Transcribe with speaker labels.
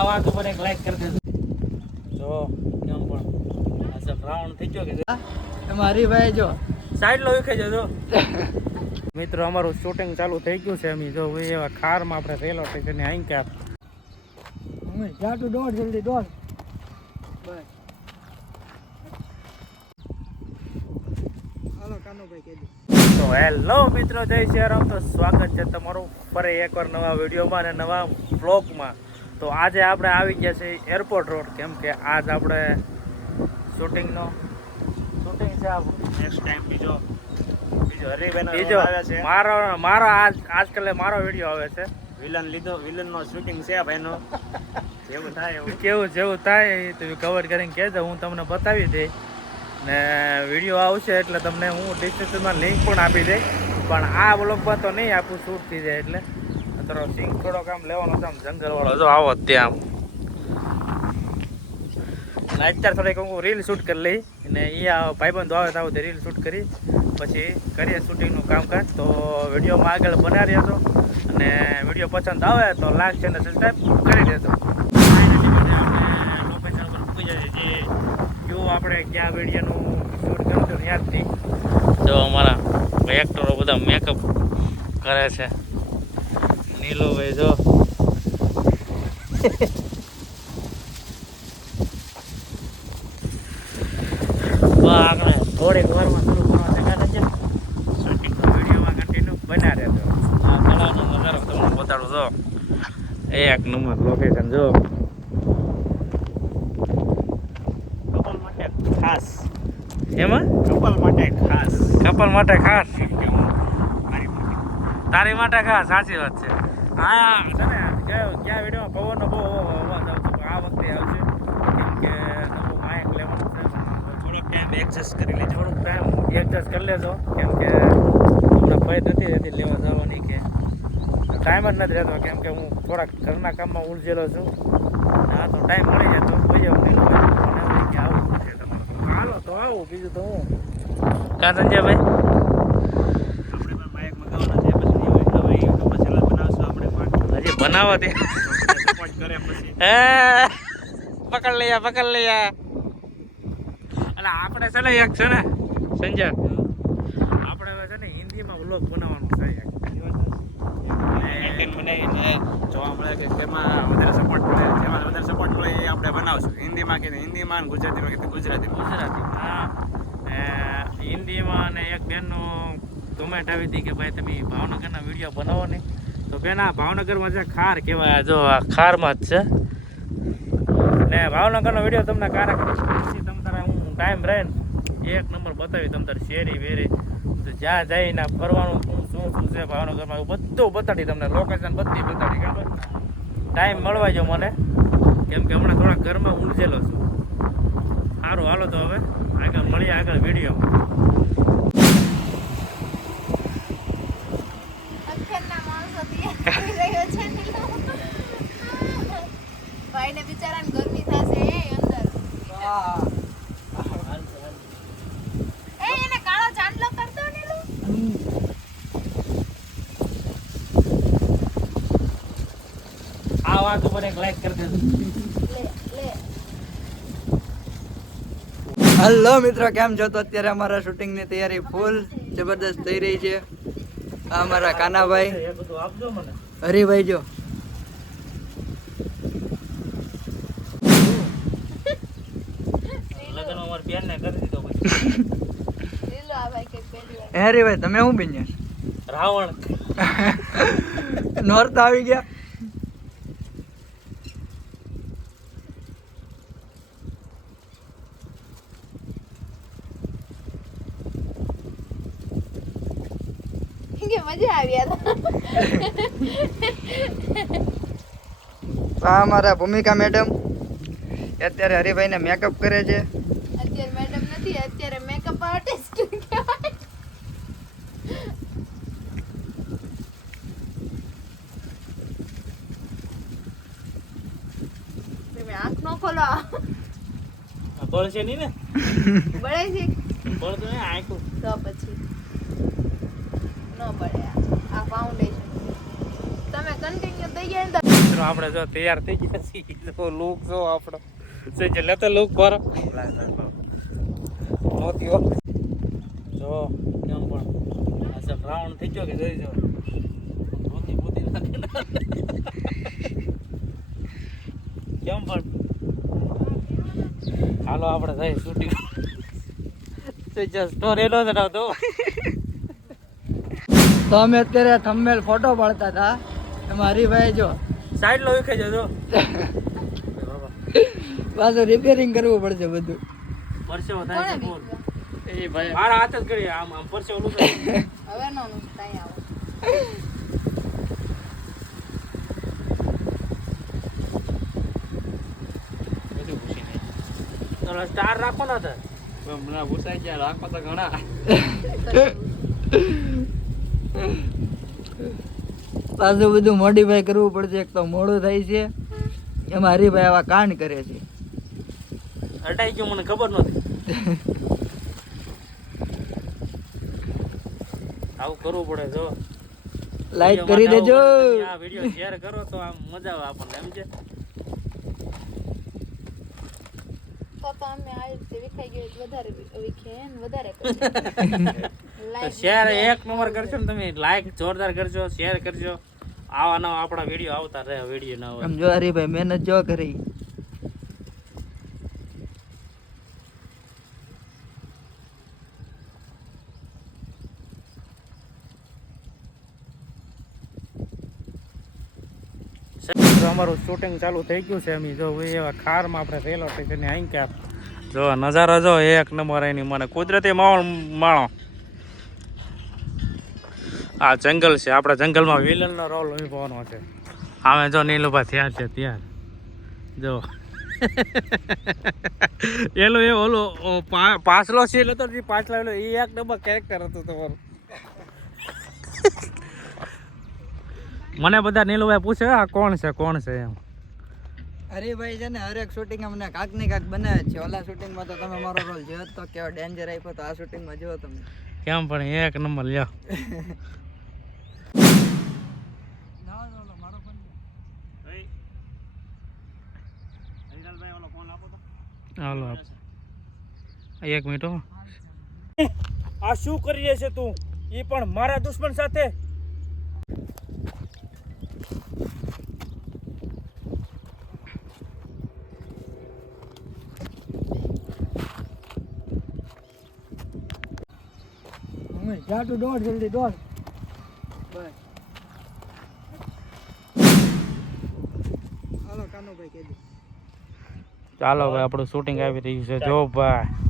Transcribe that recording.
Speaker 1: આ વાત ઉપર એક લાઈક કરી દેજો. જો કેમ પણ? થઈ ગયો કે
Speaker 2: એમાં હરીભાઈ જો.
Speaker 1: સાઈડ લો વિખાઈ જજો મિત્રો અમારું શૂટિંગ ચાલુ થઈ ગયું છે અમે જો એવા ખારમાં આપણે રેલવે સ્ટેશન અહીં ક્યાં
Speaker 2: અમે જાટું દોડ જલ્દી દોડ. બસ.
Speaker 1: તો હેલો મિત્રો જય શ્રીરામ તો સ્વાગત છે તમારું ફરી એકવાર નવા વિડીયોમાં અને નવા બ્લોગમાં તો આજે આપણે આવી ગયા છે એરપોર્ટ રોડ કેમ કે આજ આપણે શૂટિંગનો શૂટિંગ છે આપણું.
Speaker 3: નેક્સ્ટ ટાઈમ બીજો બીજો હરીબેન
Speaker 1: બીજો
Speaker 3: આવે છે.
Speaker 1: મારો મારો આજ આજકાલે મારો વીડિયો આવે છે.
Speaker 3: વિલન લીધો વિલન નો શૂટિંગ છે ભાઈનો. જેવું થાય એવું.
Speaker 1: કેવું જેવું થાય એ તમે કવર કરીને કહેજો હું તમને બતાવી દઈ ને વીડિયો આવશે એટલે તમને હું ડિસ્ક્રિપ્શનમાં લિંક પણ આપી દઈશ. પણ આ બ્લોગમાં તો નહીં આપું શૂટ થઈ જાય એટલે. અત્યારે સિંગ થોડોક આમ લેવાનો છે, આમ જંગલ વાળો જો આવો ત્યાં આમ. અત્યારે થોડીક હું રીલ શૂટ કરી લઈ અને અહીંયા ભાઈબંધો આવે તો આવું રીલ શૂટ કરી. પછી કરીએ શૂટિંગનું કામકાજ. તો વિડીયોમાં આગળ બનાવી રહેજો. અને વીડિયો પસંદ આવે તો લાઈક છે અને સબસ્ક્રાઈબ કરી દેજો. આપણે ક્યાં વિડીયોનું શૂટ કર્યું હતું ત્યાંથી જો અમારા એક્ટરો બધા મેકઅપ કરે છે. નીલુભાઈ જો. તો આપણે થોડીક વારમાં શરૂ કરવા જગાડે છે શૂટિંગનો વિડીયોમાં કન્ટિન્યુ બન્યા રહેજો. આ તળાવનો નજારો તમને બતાડું જો. એક નંબર લોકેશન જો.
Speaker 3: કપલ માટે ખાસ.
Speaker 1: એમાં?
Speaker 3: કપલ માટે ખાસ.
Speaker 1: કપલ માટે ખાસ. તારી માટે ખાસ સાચી વાત છે. હા છે ને કયો ક્યાં વિડીયોમાં પવનનો બહુ અવાજ આવતો આ વખતે આવશે. કેમ કે નવું માઇક લેવાનું છે
Speaker 3: થોડોક ટાઈમ એડજસ્ટ કરી લેજો.
Speaker 1: થોડુંક ટાઈમ એડજસ્ટ કરી લેજો કેમ કે હમણાં ફાઈટ નથી રહેતી લેવા જવાની કે ટાઈમ જ નથી રહેતો કેમ કે હું થોડાક ઘરના કામમાં ઉલઝેલો છું. હા તો ટાઈમ મળી જાય તો ભાઈ અમને કે આવું છે તમારું. હાલો તો આવું બીજું તો હું. કાં સંજયભાઈ
Speaker 3: આપણે પણ બાઇક મગાવવાના છે પછી એવી નવી યુટ્યુબ પર ચેનલ બનાવશું આપણે પણ
Speaker 1: હજી બનાવો તે. પકડ લઈએ પકડ લઈએ. એટલે આપણે છે ને એક છે ને, સંજય. આપણે છે ને હિન્દીમાં વ્લોગ બનાવવાનો
Speaker 3: બનાવીને જોવા મળે કે કેમાં વધારે સપોર્ટ મળે જેમાં સપોર્ટ મળે આપણે બનાવશું. હિન્દીમાં કે હિન્દીમાં ગુજરાતીમાં કે
Speaker 1: ગુજરાતી ગુજરાતી હિન્દીમાં અને એક બેનનું કમેન્ટ આવી હતી કે ભાઈ તમે ભાવનગરના વીડિયો બનાવો ને. તો આ ભાવનગરમાં છે ખાર કહેવાય. જો આ ખારમાં જ છે. ને ભાવનગરનો વીડિયો તમને કારક તમ તારે હું ટાઈમ રહે એક નંબર બતાવી તમ તારે શેરી વેરી. તો જ્યાં જઈને ફરવાનું શું શું શું છે ભાવનગરમાં એવું બધું બતાડી તમને. લોકેશન બધી બતાડી ખબર ટાઈમ મળવા જો મને. કેમ કે હમણાં થોડા ઘરમાં ઊંઝેલો છું. સારું, હાલો તો હવે. આગળ મળીએ આગળ વીડિયો
Speaker 4: અત્યારના માણસો તૈયાર થઈ રહ્યો છે નીલો. ભાઈને બિચારાને ગરમી થશે એ અંદર. એ એને કાળો ચાંદલો કરતો નીલો.
Speaker 1: આ વાત ઉપર એક લાઈક કરી દેજો.
Speaker 4: લે લે.
Speaker 2: હલો મિત્રો કેમ છો? તો અત્યારે અમારા શૂટિંગની તૈયારી ફૂલ જબરદસ્ત થઈ રહી છે. આ અમારા કાનાભાઈ.
Speaker 1: એ બધું આપજો મને.
Speaker 2: હરીભાઈ જો.
Speaker 1: અમારી બેનને કરી દીધો પછી.
Speaker 4: હેરી ભાઈ
Speaker 2: તમે શું બન્યા?
Speaker 1: રાવણ.
Speaker 2: નોર્થ આવી ગયા?
Speaker 4: કે મજા આવી આ તો.
Speaker 2: અમારા ભૂમિકા મેડમ. અત્યારે હરિભાઈને મેકઅપ કરે છે
Speaker 4: અત્યારે મેડમ નથી અત્યારે મેકઅપ આર્ટિસ્ટ કહેવાય તમે આંખ નો ખોલો
Speaker 1: બળ છે નહીં ને?
Speaker 4: બળે છે.
Speaker 1: બળ તો નહીં આંખું.
Speaker 4: તો પછી ન બળે આ. ફાઉન્ડેશન તમે કન્ટિન્યુ થઈ ગયા ને તો
Speaker 3: મિત્રો
Speaker 1: આપણે જો તૈયાર થઈ ગયા છીએ. તો લુક જો આપણો. સજ્જ લેતો લુક પર મોતી હો. જો કેમ પણ? સબ રાઉન્ડ થઈ ગયો કે જોઈ જો? મોતી મોતી નાખે કેમ પણ? હાલો આપણે જઈ શૂટિંગ સ્ટોરી નો જણાવતો
Speaker 2: તો અમે અત્યારે થંબેલ ફોટો પાડતા હતા. એમાં હરીભાઈ જો.
Speaker 1: સાઈડ લો વિખાઈ જજો
Speaker 2: પાછું રિપેરિંગ કરવું પડશે બધું.
Speaker 1: પરસેવો થાય છે બોલ.
Speaker 2: એ ભાઈ
Speaker 1: મારા હાથ જ કરી આમ આમ પરસેવો ઓલું થાય.
Speaker 4: હવે નો આવો
Speaker 1: બધું ભૂસી સ્ટાર રાખો ને તો
Speaker 3: હમણાં ભૂસાઈ ગયા રાખો તો ઘણા.
Speaker 2: પાછું બધું મોડિફાઈ કરવું પડશે એક તો મોડું થાય છે. એમાં હરીભાઈ આવા કાંડ કરે છે.
Speaker 1: હટાઈ ગયું મને ખબર નથી. આવું કરવું પડે જો.
Speaker 2: લાઈક કરી દેજો.
Speaker 1: આ વીડિયો શેર કરો તો આમ મજા આવે આપણને એમ છે?
Speaker 4: પપ્પા અમે આ રીતે વિખાઈ ગયું વધારે વિખે વધારે
Speaker 1: શેર એક નંબર કરજો ને તમે. લાઈક જોરદાર કરજો શેર કરજો. આવા નવા આપણા વીડિયો આવતા રહે વીડિયો ના હોય.
Speaker 2: જો હરીભાઈ મહેનત જો કરી.
Speaker 1: અમારું શૂટિંગ ચાલુ થઈ ગયું છે. અમે જો એવા ખારમાં આપણે રેલવે સ્ટેશન અહીં ક્યાં જો, નજારો જો એક નંબર એની મને. કુદરતી માહોલ માણો. આ જંગલ છે, આપણા જંગલમાં વિલનનો રોલ નિભાવવાનો છે. આમે જો નીલુભા ત્યાં છે ત્યાં. જો. એલો એ ઓલો પાછલો છે એટલે તો પાછલા એલો એ એક નંબર કેરેક્ટર હતું તમારું. મને બધા નીલુભાઈ પૂછે આ કોણ છે કોણ છે એમ.
Speaker 2: હરીભાઈ છે ને હરેક શૂટિંગ અમને કાંક ને કાંક બનાવે છે. ઓલા શૂટિંગમાં તો તમે મારો રોલ જોયો તો કેવો ડેન્જર આપ્યો તો આ શૂટિંગમાં જોયો તમે.
Speaker 1: કેમ પણ એક નંબર લ્યો. હાલો એક મિનિટ આ શું કરી રહી છે તું? એ પણ મારા દુશ્મન સાથે
Speaker 2: જા તું દોડ જલ્દી દોડ. બસ હાલો કાનુભાઈ
Speaker 1: ચાલો ભાઈ આપણું શૂટિંગ આવી રહ્યું છે. જો ભાઈ.